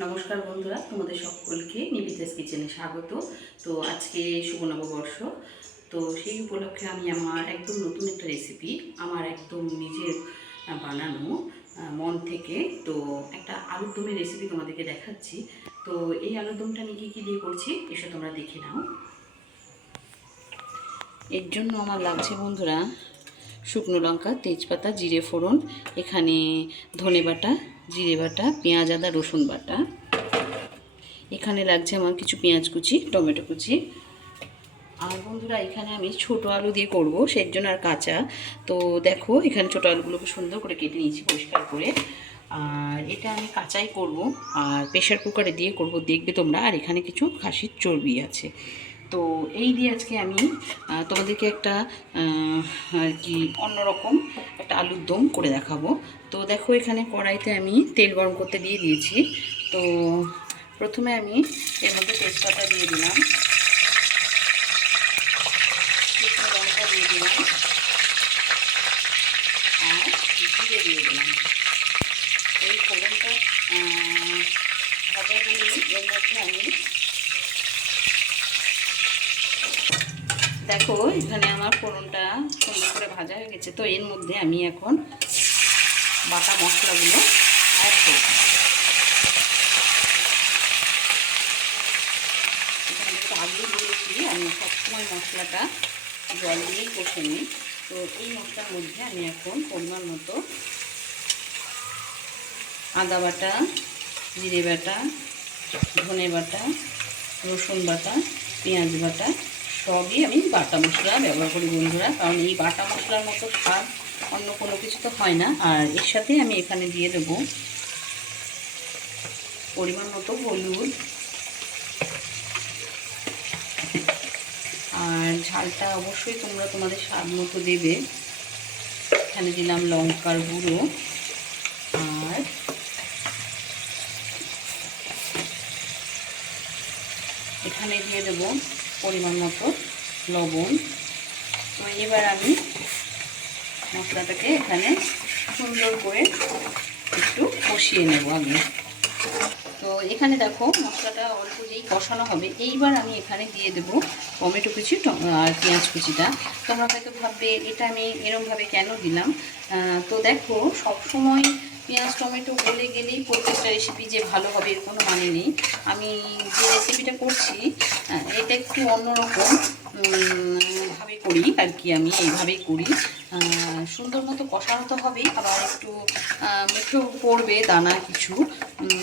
নমস্কার বন্ধুরা, তোমাদের সকলকে নিবিতাস কিচেনে স্বাগত। তো আজকে শুভ নববর্ষ, তো সেই উপলক্ষে আমি আমার একদম নতুন একটা রেসিপি, আমার একদম নিজের বানানো মন থেকে, তো একটা আলুর দমের রেসিপি তোমাদেরকে দেখাচ্ছি। তো এই আলুর দমটা আমি কী কী দিয়ে করছি এসে তোমরা দেখে নাও। এর জন্য আমার লাগছে বন্ধুরা শুকনো লঙ্কা, তেজপাতা, জিরে ফোড়ন, এখানে ধনে বাটা, জিরে বাটা, পেঁয়াজ, আদা, রসুন বাটা, এখানে লাগছে আমার কিছু পেঁয়াজ কুচি, টমেটো কুচি। আর বন্ধুরা এখানে আমি ছোটো আলু দিয়ে করব, সেই জন্য আর কাঁচা। তো দেখো এখানে ছোটো আলুগুলোকে সুন্দর করে কেটে নিয়েছি পরিষ্কার করে। আর এটা আমি কাঁচাই করব, আর প্রেশার কুকারে দিয়ে করব, দেখবে তোমরা। আর এখানে কিছু খাসির চর্বি আছে। তো এই দিয়ে আজকে আমি তোমাদেরকে একটা আর কি অন্যরকম একটা আলুর দম করে দেখাবো। তো দেখো এখানে কড়াইতে আমি তেল গরম করতে দিয়ে দিয়েছি। তো প্রথমে আমি এর মধ্যে তেজপাতা দিয়ে দিলাম, শুকনো লঙ্কা দিয়ে দিলাম, আর জিরে দিয়ে দিলাম। এই ফোড়নটা ভাজা হলে এর মধ্যে আমি দেখো এখানে আমার ফোড়নটা সুন্দর করে ভাজা হয়ে গেছে। তো এর মধ্যে আমি এখন বাটা মশলাগুলো অ্যাড করব। এখানে একটু আলু দিয়েছি, আমি সবসময় মশলাটা জল দিয়েই কষে নিই। তো এই মশলার মধ্যে আমি এখন পরিমাণ মতো আদা বাটা, জিরে বাটা, ধনে বাটা, রসুন বাটা, পেঁয়াজ বাটা, সবই আমি বাটা মশলা ব্যবহার করি বন্ধুরা, কারণ এই বাটা মশলার মতো স্বাদ অন্য কোনো কিছু তো হয় না। আর এর সাথে আমি এখানে দিয়ে দেবো পরিমাণ মতো হলুদ, আর ঝালটা অবশ্যই তোমরা তোমাদের স্বাদ মতো দেবে। এখানে দিলাম লঙ্কার গুঁড়ো, আর এখানে দিয়ে দেবো পরিমাণ মতো লবণ। তো এবার আমি মশলাটাকে এখানে সুন্দর করে একটু কষিয়ে নেব আগে। তো এখানে দেখো মশলাটা অল্প যেই কষানো হবে, এইবার আমি এখানে দিয়ে দেবো টমেটো কুচি আর পেঁয়াজ কুচিটা। তোমরা হয়তো ভাববে এটা আমি এরমভাবে কেন দিলাম। তো দেখো সবসময় পেঁয়াজ টমেটো গলে গেলেই প্রত্যেকটা রেসিপি যে ভালো হবে এর কোনো মানে নেই। আমি যে রেসিপিটা করছি এটা একটু অন্যরকম ভাবে করি আর কি, আমি এইভাবেই করি। সুন্দর মতো কষানো তো হবেই, আবার একটু মুখেও পড়বে দানা কিছু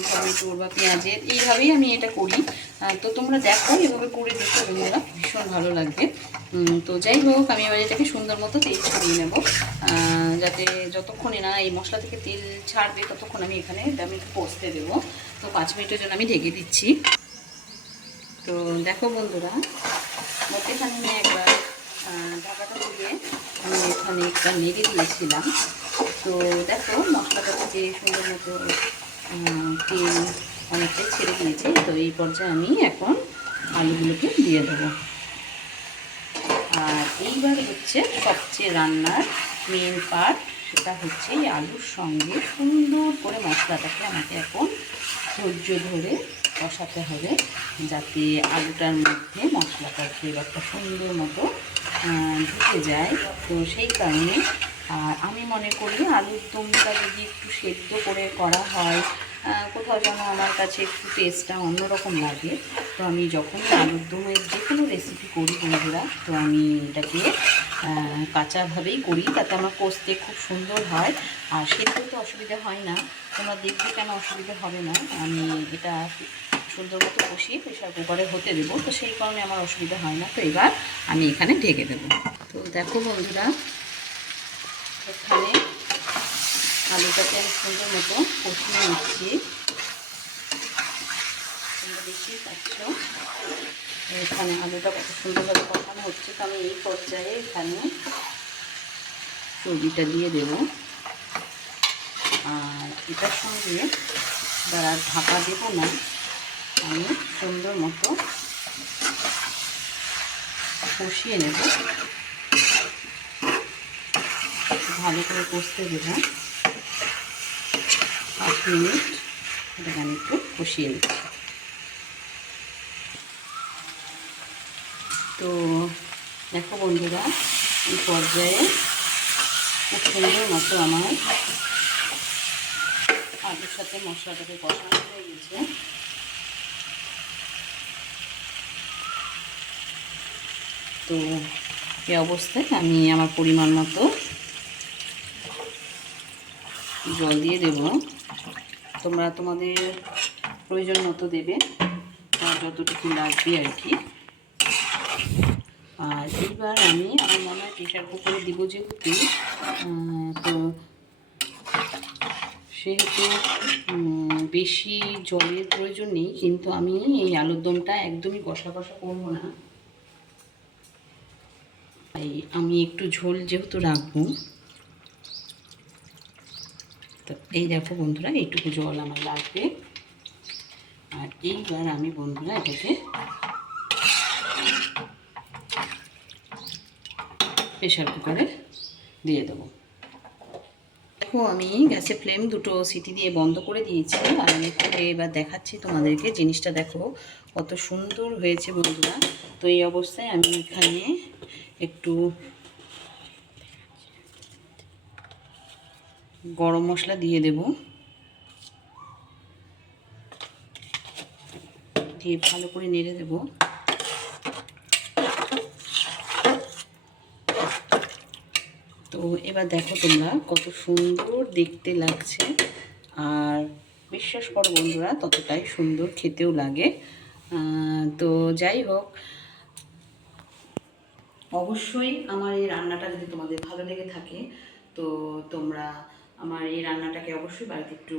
টমেটোর বা পেঁয়াজের, এইভাবেই আমি এটা করি। তো তোমরা দেখো এভাবে করে দেখো বন্ধুরা, ভীষণ ভালো লাগবে। তো যাই হোক আমি এবার এটাকে সুন্দর মতো তেল ছড়িয়ে নেব, যাতে যতক্ষণে না এই মশলা থেকে তেল ছাড়বে ততক্ষণ আমি এখানে আমি একটু কষতে দেবো। তো 5 মিনিটের জন্য আমি ঢেকে দিচ্ছি। তো দেখো বন্ধুরা মধ্যেখানে আমি একবার ঢাকাটা দিয়ে আমি এখানে একটা নেড়ে দিয়েছিলাম। তো দেখো মশলাটা থেকে সুন্দর মতো তেল অনেকটাই ছেড়ে দিয়েছে। তো এই পর্যায়ে আমি এখন আলুগুলোকে দিয়ে দেবো। আর এইবার হচ্ছে সবচেয়ে রান্নার মেন পার্ট, সেটা হচ্ছে এই আলুর সঙ্গে সুন্দর করে মশলাটাকে আমাকে এখন ধৈর্য ধরে কষাতে হবে, যাতে আলুটার মধ্যে মশলাটার ফ্লেভারটা সুন্দর মতো ঢুকে যায়। তো সেই কারণে আর আমি মনে করি আলুর দমটা যদি একটু সেদ্ধ করে করা হয় কোথাও যেন আমার কাছে একটু টেস্টটা অন্যরকম লাগে। তো আমি যখন আলুর দমের যে কোনো রেসিপি করি বন্ধুরা, তো আমি এটাকে কাঁচাভাবেই করি, তাতে আমার কষতে খুব সুন্দর হয়। আর সেদ্ধতে অসুবিধা হয় না, তোমরা দেখবে কেন অসুবিধা হবে না। আমি এটা সুন্দর মতো কষিয়ে প্রেশার কুকারে হতে দেবো, তো সেই কারণে আমার অসুবিধা হয় না। তো এবার আমি এখানে ঢেকে দেবো। তো দেখো বন্ধুরা এখানে আলুটাকে আমি সুন্দর মতো কষিয়ে নিচ্ছি, তোমরা দেখতেই পাচ্ছ এখানে আলুটা কত সুন্দরভাবে কষানো হচ্ছে। তো আমি এই পর্যায়ে এখানে চর্বিটা দিয়ে দেব, আর এটার সঙ্গে যারা ঢাকা দেবো না, আমি সুন্দর মতো কষিয়ে নেব, ভালো করে কষতে দেব 5 মিনিট। এটাকে আমি একটু কষিয়ে নিচ্ছি। তো দেখো বন্ধুরা, এই পর্যায়ে খুব সুন্দর মতো আমার আলুর সাথে মশলাটাকে কষানো হয়ে গেছে। তো এই অবস্থায় আমি আমার পরিমাণ মতো জল দিয়ে দেব। তোমরা তোমাদের প্রয়োজন মতো দেবে, যতটুকু লাগবে আর কি। আর এইবার আমি আমার মনে হয় প্রেশার কুকারে দিব, যেহেতু তো সেহেতু বেশি জলের প্রয়োজন নেই। কিন্তু আমি এই আলুর দমটা একদমই কষা কষা করবো না, তাই আমি একটু ঝোল যেহেতু রাখবো। তো এই দেখো বন্ধুরা, এইটুকু জল আমার লাগবে। আর এইবার আমি বন্ধুরা এটাকে প্রেশার কুকারে দিয়ে দেবো। দেখো আমি গ্যাসের ফ্লেম দুটো সিটি দিয়ে বন্ধ করে দিয়েছি। আর আমি করে এবার দেখাচ্ছি তোমাদেরকে। জিনিসটা দেখো কত সুন্দর হয়েছে বন্ধুরা। তো এই অবস্থায় আমি এখানে একটু গরম মশলা দিয়ে দেব, দিয়ে ভালো করে নেড়ে দেব। তো এবার দেখো তোমরা কত সুন্দর দেখতে লাগছে, আর বিশ্বাস করো বন্ধুরা ততটাই সুন্দর খেতেও লাগে। তো যাই হোক, অবশ্যই আমার এই রান্নাটা যদি তোমাদের ভালো লেগে থাকে, তো তোমরা আমার এই রান্নাটাকে অবশ্যই বাড়িতে একটু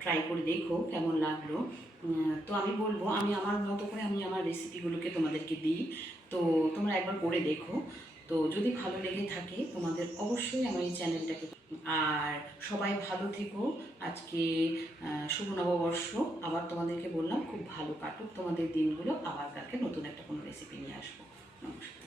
ট্রাই করে দেখো কেমন লাগলো। তো আমি বলবো, আমি আমার মতো করে আমি আমার রেসিপিগুলোকে তোমাদেরকে দিই, তো তোমরা একবার করে দেখো। তো যদি ভালো লেগে থাকে তোমাদের, অবশ্যই আমার এই চ্যানেলটাকে। আর সবাই ভালো থেকো। আজকে শুভ নববর্ষ। আবার তোমাদেরকে বললাম খুব ভালো কাটুক তোমাদের দিনগুলো। আবার কালকে নতুন একটা কোনো রেসিপি নিয়ে আসবো। নমস্কার।